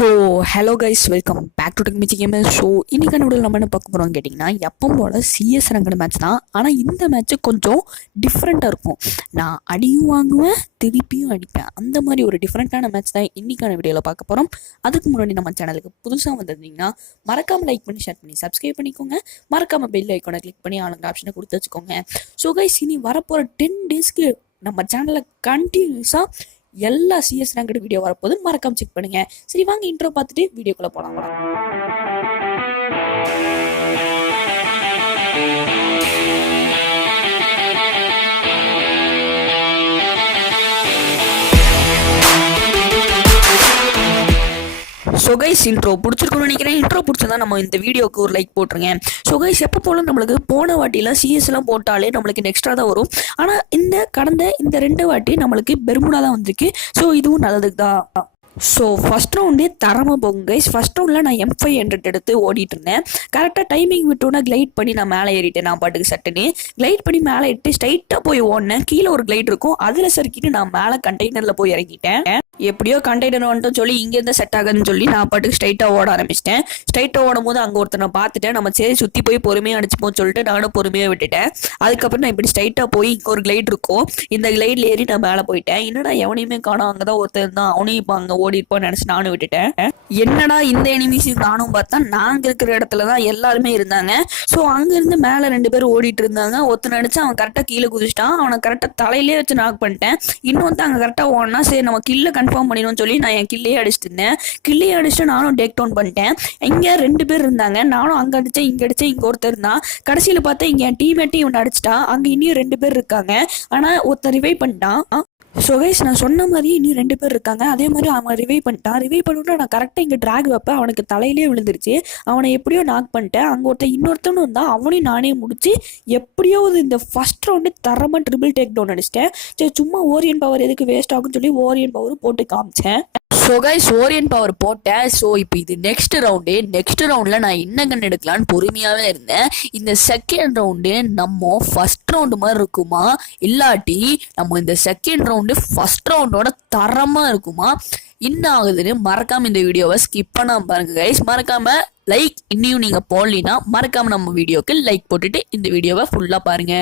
So hello guys, welcome back to tech michi gamer. So இன்னைக்கான வீடியோவில் நம்ம என்ன பார்க்க போகிறோம்னு கேட்டிங்கன்னா, எப்பவும் போல் சிஎஸ் ரங்கட மேட்ச் தான். ஆனால் இந்த மேட்ச்சு கொஞ்சம் டிஃப்ரெண்ட்டாக இருக்கும். நான் அடியும் வாங்குவேன், திருப்பியும் அடிப்பேன். அந்த மாதிரி ஒரு டிஃப்ரெண்ட்டான மேட்ச் தான் இன்றைக்கான வீடியோவில் பார்க்க போகிறோம். அதுக்கு முன்னாடி நம்ம சேனலுக்கு புதுசாக வந்திருந்தீங்கன்னா மறக்காமல் லைக் பண்ணி, ஷேர் பண்ணி, சப்ஸ்கிரைப் பண்ணிக்கோங்க. மறக்காமல் பெல் ஐக்கானை கிளிக் பண்ணி ஆளுங்க ஆப்ஷனை கொடுத்து வச்சுக்கோங்க. ஸோ கைஸ், இனி வரப்போகிற 10 டேஸ்க்கு நம்ம சேனலில் கண்டினியூஸாக எல்லா சிஎஸ் ரேங்கட் வீடியோ வரப்போது, மறக்காம செக் பண்ணுங்க. சரி, வாங்க இன்ட்ரோ பார்த்துட்டு வீடியோக்குள்ள போலாம். ஸோ கைஸ், இன்ட்ரோ பிடிச்சிருக்கணும்னு நினைக்கிறேன். இன்ட்ரோ பிடிச்சதா நம்ம இந்த வீடியோக்கு ஒரு லைக் போட்டுருங்க. ஸோ கைஸ், எப்போ போல நம்மளுக்கு போன வாட்டிலாம் சிஎஸ்லாம் போட்டாலே நம்மளுக்கு எக்ஸ்ட்ரா தான் வரும். ஆனால் கடந்த இந்த 2 வாட்டி நம்மளுக்கு பெர்முடா தான் வந்திருக்கு. ஸோ இதுவும் நல்லதுக்கு தான். ஸோ ஃபஸ்ட் ரவுண்டே தரமாக போகும் கைஸ். ஃபஸ்ட் ரவுண்டில் நான் M500 எடுத்து ஓடிட்டு இருந்தேன். கரெக்டாக டைமிங் விட்டோன்னா கிளைட் பண்ணி நான் மேலே ஏறிட்டேன். நான் பாட்டுக்கு சட்டுன்னு கிளைட் பண்ணி மேலே ஏறிட்டு ஸ்ட்ரைட்டாக போய் ஓடினேன். கீழே ஒரு கிளைட் இருக்கும், அதில் சறுக்கிட்டு நான் மேலே கண்டெய்னரில் போய் இறங்கிட்டேன். எப்படியோ கண்டெய்னர் வந்துட்டு சொல்லி இங்கேருந்து செட் ஆகுதுன்னு சொல்லி நான் பாட்டுக்கு ஸ்ட்ரைட்டாக ஓட ஆரம்பிச்சிட்டேன். ஸ்ட்ரைட்டாக ஓடும் போது அங்கே ஒருத்தனை பார்த்துட்டேன். நம்ம சரி சுற்றி போய் பொறுமையாக அடிச்சுப்போம் சொல்லிட்டு நானும் பொறுமையாக விட்டுட்டேன். அதுக்கப்புறம் நான் இப்படி ஸ்ட்ரைட்டாக போய் இங்கே ஒரு கிளைட் இருக்கும், இந்த கிளைடில் ஏறி நான் மேலே போயிட்டேன். என்னடா எவனையுமே காணோம், அங்கே தான் ஒருத்தர் தான், அவனையும் இப்போ அங்கே ஓடி இருப்போம்னு நினச்சி நானும் விட்டுட்டேன். என்னடா இந்த எனிமீஸையும் காணும் பார்த்தா நாங்கள் இருக்கிற இடத்துல தான் எல்லாருமே இருந்தாங்க. ஸோ அங்கேருந்து மேலே 2 பேர் ஓடிட்டு இருந்தாங்க. ஒருத்தனை அடிச்சு அவன் கரெக்டாக கீழே குதிச்சிட்டான். அவனை கரெக்டாக தலையிலே வச்சு நாக் பண்ணிட்டேன். இன்னொருத்த அங்கே கரெக்டாக ஓடனா சரி நம்ம கில்லை கன்ஃபார்ம் பண்ணிடணும்னு சொல்லி நான் என் கில்லையே அடிச்சுட்டு இருந்தேன். கில்லையே அடிச்சுட்டு நானும் டேக் டவுன் பண்ணிட்டேன். இங்கே 2 பேர் இருந்தாங்க. நானும் அங்கே அடித்தேன், இங்கே அடித்தேன், இங்கே ஒருத்தர் இருந்தான். கடைசியில் பார்த்தா இங்கே என் டீம்மேட்டையும் இவனை அடிச்சிட்டான். அங்கே இன்னும் 2 பேர் இருக்காங்க. ஆனால் ஒருத்தர் ரிவைவ் பண்ணிட்டான். ஸோ கைஸ், நான் சொன்ன மாதிரி இன்னும் 2 பேர் இருக்காங்க. அதே மாதிரி அவன் ரிவைவ் பண்ணிட்டான். ரிவைவ் பண்ணிவிட்டு நான் கரெக்டாக இங்கே ட்ராக் வைப்பேன். அவனுக்கு தலையிலே விழுந்துருச்சு. அவனை எப்படியோ நாக் பண்ணிட்டேன். அங்கே இன்னொருத்தனும் இருந்தான். அவனையும் நானே முடிச்சு எப்படியோ இந்த ஃபர்ஸ்ட் ரவுண்டு தரமாக ட்ரிபிள் டேக் டவுன் அடிச்சிட்டேன். சரி, சும்மா ஓரியன் பவர் எதுக்கு வேஸ்ட் ஆகும்னு சொல்லி ஓரியன் பவர் போட்டு காமிச்சேன். ஸோ கைஸ், ஓரியன் பவர் போட்டேன். ஸோ இப்போ இது நெக்ஸ்ட் ரவுண்டில் நான் என்ன கன் எடுக்கலான்னு பொறுமையாகவே இருந்தேன். இந்த செகண்ட் ரவுண்டு நம்ம ஃபர்ஸ்ட் ரவுண்டு மாதிரி இருக்குமா, இல்லாட்டி நம்ம இந்த செகண்ட் ரவுண்டு ஃபர்ஸ்ட் ரவுண்டோட தரமாக இருக்குமா, என்ன ஆகுதுன்னு மறக்காம இந்த வீடியோவை ஸ்கிப் பண்ணாம பாருங்க கைஸ். மறக்காம லைக் இன்னும் நீங்கள் போடலினா மறக்காம நம்ம வீடியோக்கு லைக் போட்டுட்டு இந்த வீடியோவை ஃபுல்லாக பாருங்க.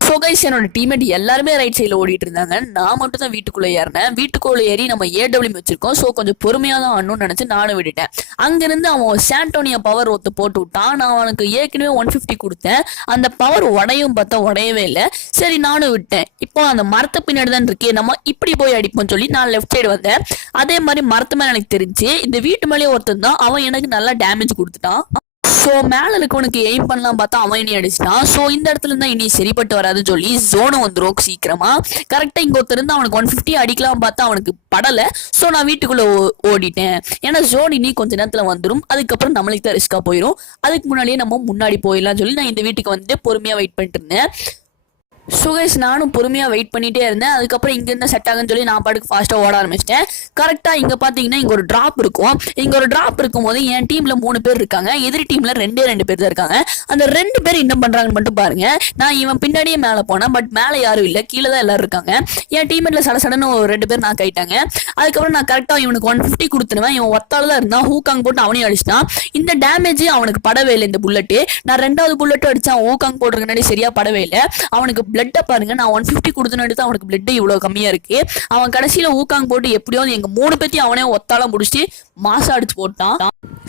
ஸோ கைஸ், என்னோட டீம்மேட் எல்லாருமே ரைட் சைடில் ஓடிட்டு இருந்தாங்க. நான் மட்டும் தான் வீட்டுக்குள்ளே ஏறினேன். வீட்டுக்குள்ளே ஏறி நம்ம AWM வச்சிருக்கோம். ஸோ கொஞ்சம் பொறுமையாக தான் ஆடணும்னு நினச்சி நானும் விட்டுட்டேன். அங்கேருந்து அவன் சாண்டோனியா பவர் ஒத்து போட்டு விட்டான். நான் அவனுக்கு ஏற்கனவே 150 கொடுத்தேன். அந்த பவர் உடையும் பார்த்தா உடையவே இல்லை. சரி, நானும் விட்டேன். இப்போ அந்த மரத்து பின்னாடி தான் இருக்கே, நம்ம இப்படி போய் அடிப்போம்னு சொல்லி நான் லெஃப்ட் சைடு வந்தேன். அதே மாதிரி மரத்து மேலே எனக்கு தெரிஞ்சு இந்த வீட்டு மேலேயே ஒருத்தன் தான். அவன் எனக்கு நல்லா டேமேஜ் கொடுத்துட்டான். ஸோ மேலே இருக்கவனுக்கு எய்ம் பண்ணலாம் பார்த்தா அவன் இனி அடிச்சிட்டான். ஸோ இந்த இடத்துல இருந்தால் இனி சரிப்பட்டு வராதுன்னு சொல்லி ஜோனு வந்துடும் சீக்கிரமா. கரெக்டாக இங்கே ஒருத்தர் இருந்தால் அவனுக்கு 150 அடிக்கலாம் பார்த்தா அவனுக்கு படலை. ஸோ நான் வீட்டுக்குள்ளே ஓடிட்டேன். ஏன்னா ஜோன் இனி கொஞ்ச நேரத்தில் வந்துடும். அதுக்கப்புறம் நம்மளுக்கு தான் ரிஸ்காக போயிடும். அதுக்கு முன்னாடியே நம்ம முன்னாடி போயிடலாம்னு சொல்லி நான் இந்த வீட்டுக்கு வந்துட்டு பொறுமையாக வெயிட் பண்ணிட்டு இருந்தேன். ஸோ கைஸ், நானும் பொறுமையாக வெயிட் பண்ணிகிட்டே இருந்தேன். அதுக்கப்புறம் இங்கேருந்து செட் ஆகுன்னு சொல்லி நான் பாட்டுக்கு ஃபாஸ்ட்டாக ஓட ஆரம்பிச்சிட்டேன். கரெக்டாக இங்கே பார்த்தீங்கன்னா இங்கே ஒரு ட்ராப் இருக்கும். இங்கே ஒரு ட்ராப் இருக்கும்போது என் டீமில் 3 பேர் இருக்காங்க. எதிரி டீமில் 2 பேர் தான் இருக்காங்க. அந்த 2 பேர் என்ன பண்ணுறாங்கன்னு மட்டும் பாருங்க. நான் இவன் பின்னாடியே மேலே போனேன். பட் மேலே யாரும் இல்லை, கீழே தான் எல்லாரும் இருக்காங்க. என் டீம்மேட்டில் சடன்னு 2 பேர் நான் கைட்டாங்க. அதுக்கப்புறம் நான் கரெக்டாக இவனுக்கு 150 கொடுத்துருவேன். இவன் ஒத்தால தான் இருந்தான். ஹூக்காங் போட்டு அவனையும் அடிச்சிட்டான். இந்த டேமேஜ் அவனுக்கு படவே இல்லை. இந்த புல்லட்டு நான் 2வது புல்லட்டு அடித்தான். ஹூக்காங் போடுறதுக்கு முன்னாடி சரியாக படவே இல்லை. அவனுக்கு பிளட்டை பாருங்க, நான் 150 கொடுத்துன்னு எடுத்து அவனுக்கு பிளட் இவ்வளவு கம்மியா இருக்கு. அவன் கடைசியில ஊக்காங் போட்டு எப்படியாவது எங்க 3 பேத்தையும் அவனே ஒத்தால முடிச்சு மாசா அடிச்சு போட்டான்.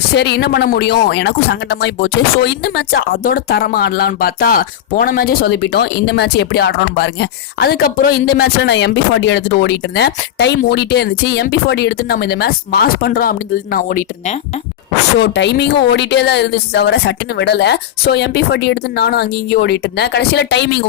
சரி, என்ன பண்ண முடியும், எனக்கும் சங்கடமாய் போச்சு. ஸோ இந்த மேட்ச் அதோட தரமா ஆடலாம்னு பார்த்தா போன மேட்சே சொதப்பிட்டோம். இந்த மேட்ச் எப்படி ஆடுறோம்னு பாருங்க. அதுக்கப்புறம் இந்த மேட்ச்ல நான் MP40 எடுத்துட்டு ஓடிட்டு இருந்தேன். டைம் ஓடிட்டே இருந்துச்சு. MP40 எடுத்துட்டு நம்ம இந்த மேட்ச் மாஸ் பண்றோம் அப்படின்னு சொல்லிட்டு நான் ஓடிட்டு இருந்தேன். ஸோ டைமிங்கும் ஓடிட்டே தான் இருந்துச்சு, தவிர சட்டுன்னு விடல. ஸோ MP40 எடுத்து நானும் அங்கேயும் ஓடிட்டு இருந்தேன். கடைசியில டைமிங்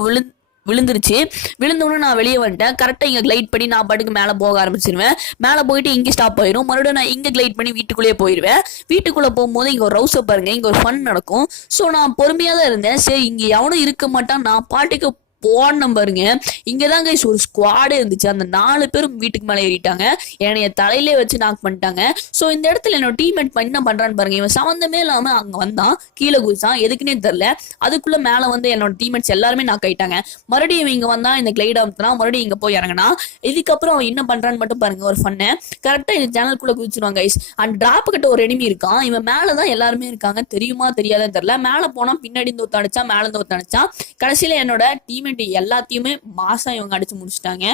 விழுந்துருச்சு. விழுந்தோன்னு நான் வெளியே வந்துட்டேன். கரெக்டாக இங்கே கிளைட் பண்ணி நான் பாட்டுக்கு மேலே போக ஆரம்பிச்சிருவேன். மேலே போயிட்டு இங்கே ஸ்டாப் ஆயிரும். மறுபடியும் நான் இங்கே கிளைட் பண்ணி வீட்டுக்குள்ளேயே போயிடுவேன். வீட்டுக்குள்ளே போகும்போது இங்கே ஒரு ரவுஸை பாருங்க, இங்கே ஒரு ஃபன் நடக்கும். ஸோ நான் பொறுமையாக தான் இருந்தேன். சரி, இங்கே எவனும் இருக்க மாட்டான், நான் பாட்டுக்கு போன பாருங்க. இங்கதான் கைஸ் ஒரு ஸ்குவாடே இருந்துச்சு. அந்த 4 பேரும் வீட்டுக்கு மேலே ஏறிட்டாங்க. என்னைய தலையிலே வச்சு நாக் பண்ணிட்டாங்க. ஸோ இந்த இடத்துல என்னோட டீம்மேட் என்ன பண்றான்னு பாருங்க. இவன் சம்மந்தமே இல்லாம அங்க வந்தான், கீழே குதிச்சான், எதுக்குன்னே தெரியல. அதுக்குள்ள மேல வந்து என்னோட டீம்மேட்ஸ் எல்லாருமே நாக் ஆயிட்டாங்க. மறுபடியும் இங்க வந்தா இந்த கிளைட் அமுத்துனா, மறுபடியும் இங்க போய் இறங்கினா. இதுக்கப்புறம் அவன் என்ன பண்றான்னு மட்டும் பாருங்க ஒரு ஃபன்னு. கரெக்டா இந்த சேனலுக்குள்ள குதிச்சிருவாங்க கைஸ். அண்ட் டிராப் கிட்ட ஒரு எனிமி இருக்கான். இவன் மேலதான் எல்லாருமே இருக்காங்க. தெரியுமா தெரியாதான்னு தெரியல. மேல போனா பின்னாடி இருந்து ஒத்தடிச்சா, மேல இருந்து ஒத்தடிச்சா. கடைசியில என்னோட டீம்மேட் எல்லாத்தையுமே மாசா இவங்க அடிச்சு முடிச்சிட்டாங்க.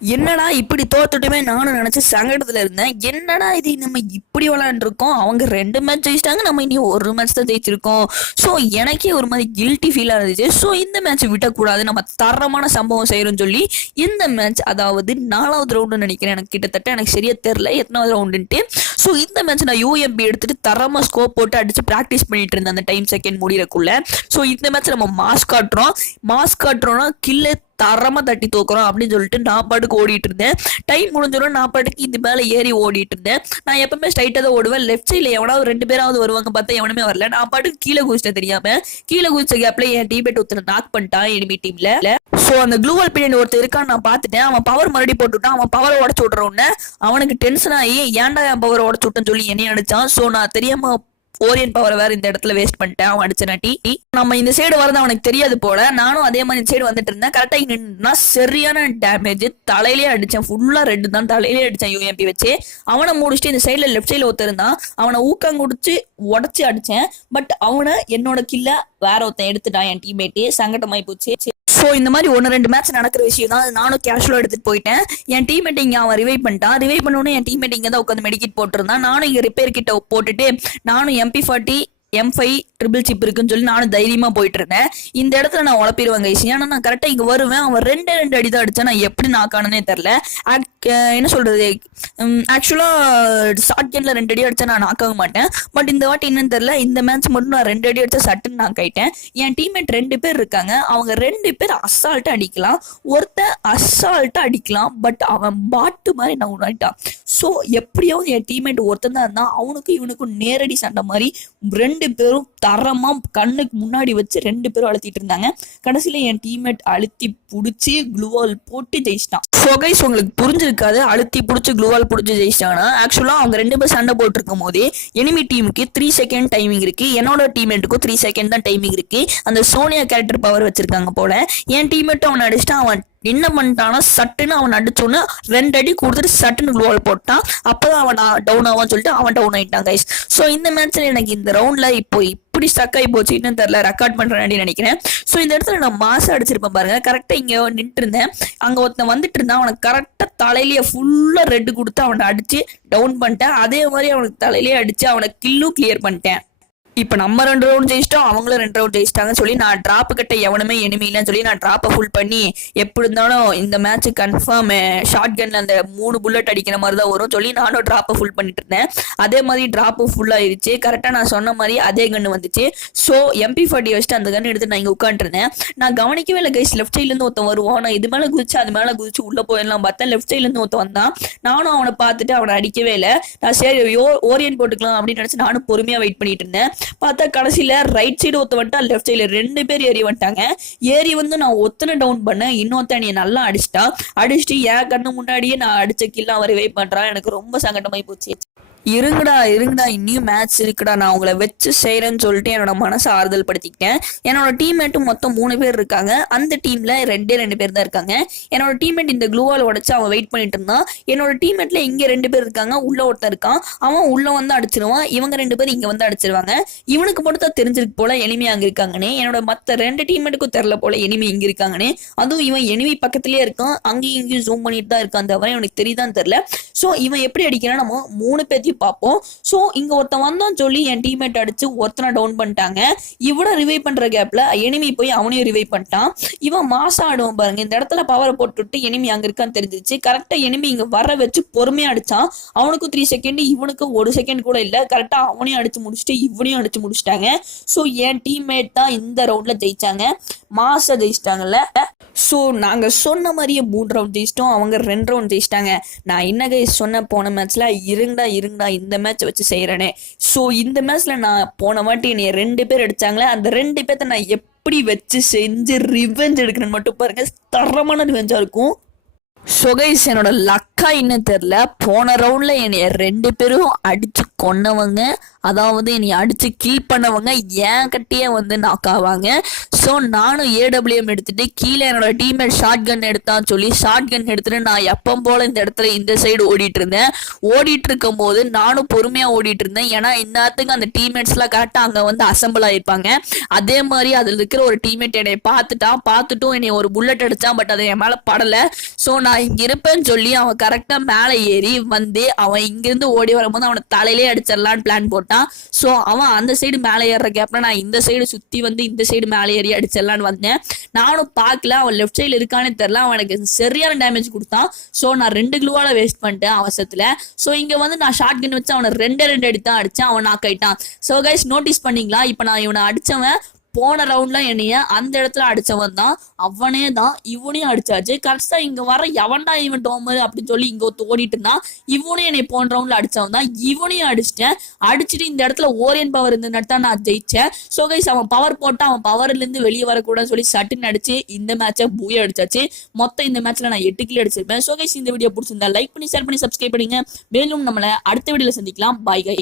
என்னடா இப்படி தோத்துட்டுமே நானும் நினைச்சு சங்கடத்துல இருந்தேன். என்னடா இது நம்ம இப்படி விளையாண்டுருக்கோம், அவங்க 2 மேட்ச் ஜெயிச்சிட்டாங்க, நம்ம இனி ஒரு மேட்ச் தான் ஜெயிச்சிருக்கோம். ஸோ எனக்கே ஒரு மாதிரி கில்ட்டி ஃபீலா இருந்துச்சு. ஸோ இந்த மேட்ச் விட்டக்கூடாது, நம்ம தரமான சம்பவம் செய்யறோம்னு சொல்லி இந்த மேட்ச், அதாவது 4வது ரவுண்டு நினைக்கிறேன், எனக்கு கிட்டத்தட்ட எனக்கு சரியா தெரியல எத்தனாவது ரவுண்டுன்ட்டு. ஸோ இந்த மேட்ச் நான் யூஎம்பி எடுத்துட்டு தரமா ஸ்கோப் போட்டு அடிச்சு ப்ராக்டிஸ் பண்ணிட்டு இருந்தேன் அந்த டைம் செகண்ட் முடியறக்குள்ள. ஸோ இந்த மேட்ச் நம்ம மாஸ் காட்டுறோம்னா கில்ல தரமா தட்டி தோக்குறோம் அப்படின்னு சொல்லிட்டு நான் பாட்டுக்கு ஓடிட்டு இருந்தேன். டைம் முடிஞ்சிடும், நான் பாட்டுக்கு இந்த மேல ஏறி ஓடிட்டு இருந்தேன். நான் எப்பவுமே ஸ்ட்ரைட்டா தான் ஓடுவேன். லெஃப்ட் சைட்ல எவனாவது 2 பேராவது வருவாங்க பார்த்தா எவனுமே வரல. நான் பாட்டுக்கு கீழே குதிச்சிட்டேன் தெரியாம. கீழே குதிச்ச கேப்ல என் டீம்மேட் ஒருத்தர் நாக் பண்ணிட்டான் எனிமி டீம்ல. ஸோ அந்த க்ளூவல் பின்னாடி ஒருத்தர் இருக்கான்னு நான் பார்த்துட்டேன். அவன் பவர் மறுபடியும் போட்டுட்டான். அவன் பவரை உடச்சு விட்றோன்னு அவனுக்கு டென்ஷன் ஆகி ஏன்டா என் பவரை உடச்சு விட்டேன்னு சொல்லி என்னைய அடிச்சான். ஸோ நான் தெரியாம ஓரியன் பவர் வேற இந்த இடத்துல வேஸ்ட் பண்ணிட்டேன். அவன் அடிச்சனாட்டி நம்ம இந்த சைடு வரது அவனுக்கு தெரியாது போல. நானும் அதே மாதிரி இந்த சைடு வந்துட்டு இருந்தேன். கரெக்டா நின்னா சரியான டேமேஜ், தலையிலே அடிச்சேன். ஃபுல்லா ரெட்டு தான், தலையிலே அடிச்சேன் யூஎம்பி வச்சு. அவனை முடிச்சுட்டு இந்த சைட்ல லெஃப்ட் சைட்ல ஒருத்தர் இருந்தான். அவனை ஊக்கம் குடிச்சு உடச்சு அடிச்சேன். பட் அவனை என்னோட கில்ல வேற ஒருத்தன் எடுத்துட்டான். என் டீம்மேட்டு சங்கடமாயி போச்சு. ஸோ இந்த மாதிரி 1-2 மேட்ச் நடக்கிற விஷயம் தான். நானும் கேஷுவலாக எடுத்துட்டு போயிட்டேன். என் டீம்மேட் இங்கே அவன் ரிவைவ் பண்ணிட்டான். ரிவைவ் பண்ணோன்னே என் டீம்மேட் இங்கே தான் உட்காந்து மெடிக்கிட் போட்டுருந்தான். நானும் இங்கே ரிப்பேர் கிட்ட போட்டுட்டு நானும் MP40 M5 ட்ரிபிள் சிப் இருக்குன்னு சொல்லி நானும் தைரியமா போயிட்டு இருந்தேன். இந்த இடத்துல நான் உழப்பிடுவேன் கைஸ். ஏன்னா நான் கரெக்டா இங்க வருவேன். அவன் 2 அடி தான் அடிச்சா. நான் எப்படி நாக்கானே தெரியல. என்ன சொல்றது, ஆக்சுவலா ஷார்ட் கேன்ல 2 அடி அடிச்சா நான் நாக்காக மாட்டேன். பட் இந்த வாட்டி என்னன்னு தெரியல, இந்த மேட்ச் மட்டும் நான் 2 அடி அடிச்சா சட்டுன்னு நாக் ஆயிட்டேன். என் டீம்மேட் 2 பேர் இருக்காங்க. அவங்க 2 பேர் அசால்ட்டா அடிக்கலாம், ஒருத்தன் அசால்ட்டா அடிக்கலாம். பட் அவன் பாட்டு மாதிரி நான் உணாயிட்டான். ஸோ எப்படியாவது என் டீம்மேட் ஒருத்தன் தான் இருந்தான். அவனுக்கும் இவனுக்கும் நேரடி சண்டை மாதிரி 2 பேரும் தரமா கண்ணுக்கு முன்னாடி வச்சு 2 பேரும் அழுத்திட்டு இருந்தாங்க. கடைசியில என் டீம்மேட் அழுத்தி புடிச்சு க்ளூவால் போட்டு ஜெயிச்சிட்டான். ஸோ கைஸ் உங்களுக்கு புரிஞ்சிருக்காது, அழுத்தி புடிச்சு க்ளூவால் புடிச்சு ஜெயிச்சிட்டாங்கன்னா ஆக்சுவலா அவங்க 2 பேர் சண்டை போட்டு இருக்கும் போதே எனிமி டீமுக்கு 3 செகண்ட் டைமிங் இருக்கு, என்னோட டீம்மேட்டுக்கும் 3 செகண்ட் தான் டைமிங் இருக்கு. அந்த சோனியா கேரக்டர் பவர் வச்சிருக்காங்க போல. என் டீம்மேட்டும் அவன் அடிச்சுட்டு அவன் என்ன பண்ணிட்டானா சட்டுன்னு அவன் அடிச்சோன்னு 2 அடி கொடுத்துட்டு சட்டுன்னு க்ளூவால் போட்டான். அப்பதான் அவன் டவுன் ஆவான்னு சொல்லிட்டு அவன் டவுன் ஆயிட்டான் கைஸ். ஸோ இந்த மேட்ச்ல எனக்கு இந்த ரவுண்ட்ல இப்போ இப்படி ஸ்டக் ஆகி போச்சு, இன்னும் தெரியல, ரெக்கார்ட் பண்றேன் நினைக்கிறேன். ஸோ இந்த இடத்துல நான் மாசம் அடிச்சிருப்பேன் பாருங்க. கரெக்டா இங்க நின்று இருந்தேன். அங்க ஒருத்தன் வந்துட்டு இருந்தான். அவனுக்கு கரெக்டா தலையிலேயே ஃபுல்லா ரெட் கொடுத்து அவனை அடிச்சு டவுன் பண்ணிட்டேன். அதே மாதிரி அவனுக்கு தலையிலேயே அடிச்சு அவனை கில்லும் கிளியர் பண்ணிட்டேன். இப்போ நம்ம 2 ரவுண்ட் ஜெயிச்சிட்டோம், அவங்களும் 2 ரவுண்ட் ஜெயிச்சிட்டாங்கன்னு சொல்லி நான் டிராப் கிட்ட எவனுமே எனிமி இல்லைன்னு சொல்லி நான் டிராப்பை ஃபுல் பண்ணி எப்படி இருந்தாலும் இந்த மேட்ச் கன்ஃபார்ம் ஷார்ட் கன்ல அந்த 3 புல்லட் அடிக்கிற மாதிரி தான் வரும் சொல்லி நானும் டிராப்பை ஃபுல் பண்ணிட்டு இருந்தேன். அதே மாதிரி டிராப்பு ஃபுல் ஆயிடுச்சு. கரெக்டாக நான் சொன்ன மாதிரி அதே கன்று வந்துச்சு. ஸோ MP40 வச்சுட்டு அந்த கன்று எடுத்து நான் இங்கே உட்காந்துருந்தேன். நான் கவனிக்கவே இல்லை கைஸ், லெஃப்ட் சைட்லேருந்து ஒருத்தன் வருவான். நான் இது மேலே குதிச்சு அது மேலே குதிச்சு உள்ளே போயிடலாம் பார்த்தேன். லெஃப்ட் சைட்லேருந்து ஒருத்தன் வந்தான். நானும் அவனை பார்த்துட்டு அவனை அடிக்கவே இல்லை. நான் சரி ஓரியன் போட்டுக்கலாம் அப்படின்னு நினச்சி நானும் பொறுமையாக வெயிட் பண்ணிட்டு இருந்தேன். பார்த்தா கடைசியில ரைட் சைடு ஒருத்த வந்துட்டா, லெஃப்ட் சைடுல 2 பேர் ஏறி வந்துட்டாங்க. ஏறி வந்து நான் ஒத்தனை டவுன் பண்ணேன். இன்னொருத்தன் நீ நல்லா அடிச்சுட்டு என் கண்ணு முன்னாடியே நான் அடிச்ச கில்ல அவரை வெயிட் பண்றான். எனக்கு ரொம்ப சங்கடமாயி போச்சு. இருங்கடா இன்னும் மேட்ச் இருக்குடா, நான் உங்களை வச்சு செய்யறேன்னு சொல்லிட்டு என்னோட மனசை ஆறுதல் படுத்திக்கிட்டேன். என்னோட டீம்மேட்டும் மொத்தம் 3 பேர் இருக்காங்க. அந்த டீம்ல 2 பேர் தான் இருக்காங்க. என்னோட டீம்மேட் இந்த க்ளூவால் உடைச்சு அவன் வெயிட் பண்ணிட்டு இருந்தான். என்னோட டீம்மேட்ல இங்க 2 பேர் இருக்காங்க. உள்ள ஒருத்தர் இருக்கான், அவன் உள்ள வந்து அடிச்சிருவான். இவங்க 2 பேர் இங்க வந்து அடிச்சிருவாங்க. இவனுக்கு மட்டும் தான் தெரிஞ்சிருக்கு போல எனிமி அங்க இருக்காங்கன்னு. என்னோட மத்த 2 டீம்மேட்டுக்கும் தெரியல போல எனிமி இங்க இருக்காங்கன்னு. அதுவும் இவன் எனிமி பக்கத்திலேயே இருக்கான், அங்கேயும் இங்கேயும் ஜூம் பண்ணிட்டு தான் இருக்கான். தவிர இவனுக்கு தெரியுதான்னு தெரியல. ஸோ இவன் எப்படி அடிக்கிறான், நம்ம 3 பேர்த்தையும் பார்ப்போம். சோ இங்க ஒருத்தன் வந்தான் சொல்லி என் டீம்மேட் அடிச்சு ஒருத்தனை டவுன் பண்ணிட்டாங்க. இவனை ரிவைவ் பண்ற கேப்ல எனிமி போய் அவனையும் ரிவைவ் பண்ணிட்டான். இவன் மாசா ஆடுவான் பாருங்க. இந்த இடத்துல பவரை போட்டுட்டு எனிமி அங்க இருக்கான்னு தெரிஞ்சிச்சு. கரெக்டா எனிமி இங்க வர வச்சு பொறுமையா அடிச்சான். அவனுக்கும் 3 செகண்ட், இவனுக்கும் 1 செகண்ட் கூட இல்ல. கரெக்டா அவனையும் அடிச்சு முடிச்சுட்டு இவனையும் அடிச்சு முடிச்சிட்டாங்க. சோ என் டீம்மேட் தான் இந்த ரவுண்ட்ல ஜெயிச்சாங்க, மாசா ஜெயிச்சிட்டாங்கல்ல. ஸோ நாங்கள் சொன்ன மாதிரியே 3 ரவுண்ட் ஜெயிச்சிட்டோம், அவங்க 2 ரவுண்ட் ஜெயிச்சிட்டாங்க. நான் என்ன கைஸ் சொன்ன போன மேட்ச்ல இருங்கடா இந்த மேட்ச் வச்சு செய்கிறேனே. ஸோ இந்த மேட்ச்ல நான் போன வாட்டி என்னை 2 பேர் அடிச்சாங்களே, அந்த 2 பேர்த்த நான் எப்படி வச்சு செஞ்சு ரிவெஞ்ச் எடுக்கணும்னு மட்டும் பாருங்க. தரமான ரிவெஞ்சா இருக்கும். ஸோ கைஸ், என்னோட லக்கா இன்னும் தெரில, போன ரவுண்ட்ல என்னைய 2 பேரும் அடிச்சு கொன்னவங்க, அதாவது என்னை அடிச்சு கில் பண்ணவங்க என் கட்டியே வந்து நாக் ஆவாங்க. ஸோ நானும் ஏடபிள்யூஎம் எடுத்துட்டு கீழே என்னோட டீம்மேட் ஷார்ட் கன் எடுத்தான்னு சொல்லி ஷார்ட் கன் எடுத்துட்டு நான் எப்பவும் போல இந்த இடத்துல இந்த சைடு ஓடிட்டு இருந்தேன். ஓடிட்டு இருக்கும் போது நானும் பொறுமையா ஓடிட்டு இருந்தேன். ஏன்னா இந்நேரத்துக்கு அந்த டீம்மேட்ஸ்லாம் கரெக்டாக அங்கே வந்து அசம்பிள் ஆயிருப்பாங்க. அதே மாதிரி அதில் இருக்கிற ஒரு டீம்மேட் என்னை பார்த்துட்டும் என்னை ஒரு புல்லட் அடிச்சான். பட் அது என் மேலே படலை. ஸோ நான் இங்க இருப்பேன்னு சொல்லி அவன் கரெக்டா மேலே ஏறி வந்து அவன் இங்கிருந்து ஓடி வரும்போது அவனை தலையிலே அடிச்சிடலான்னு பிளான் போட்டான். ஸோ அவன் அந்த சைடு மேலே ஏறுற கேப்ல நான் இந்த சைடு சுத்தி வந்து இந்த சைடு மேலே ஏறி அடிச்சிடலான்னு வந்தேன். நானும் பார்க்கல, அவன் லெஃப்ட் சைடில் இருக்கானே தெரியல. அவனுக்கு சரியான டேமேஜ் கொடுத்தான். ஸோ நான் 2 குளூவால வேஸ்ட் பண்ணிட்டேன் அவசரத்துல. ஸோ இங்க வந்து நான் ஷார்ட் கன் வச்சு அவனை 2 அடித்தான் அடிச்சேன். அவன் நாக் ஆயிட்டான். ஸோ கைஸ், நோட்டீஸ் பண்ணீங்களா? இப்போ நான் இவனை அடிச்சவன் போன ரவுண்ட்ல என்னைய அந்த இடத்துல அடிச்சவன் தான், அவனே தான் இவனையும் அடிச்சாச்சு. கரெக்டா இங்க வர எவன்டா இவன் டோமர் அப்படின்னு சொல்லி இங்க ஓடிட்டு இருந்தான். இவனையும் என்னை போன ரவுண்ட்ல அடிச்சவன் தான், இவனையும் அடிச்சிட்டேன். அடிச்சுட்டு இந்த இடத்துல ஓரியன் பவர் இருந்ததுன்னு தான் நான் ஜெயிச்சேன். ஸோ கைஸ், அவன் பவர் போட்டா அவன் பவர்ல இருந்து வெளியே வரக்கூடாதுன்னு சொல்லி சட்டுன்னு அடிச்சு இந்த மேட்சை பூயா அடிச்சாச்சு. மொத்தம் இந்த மேட்ச்ல நான் 8 கிலோ அடிச்சிருப்பேன். ஸோ கைஸ், இந்த வீடியோ பிடிச்சிருந்தா லைக் பண்ணி ஷேர் பண்ணி சப்ஸ்கிரைப் பண்ணுங்க. மேலும் நம்மளை அடுத்த வீடியோல சந்திக்கலாம். பாய் கை.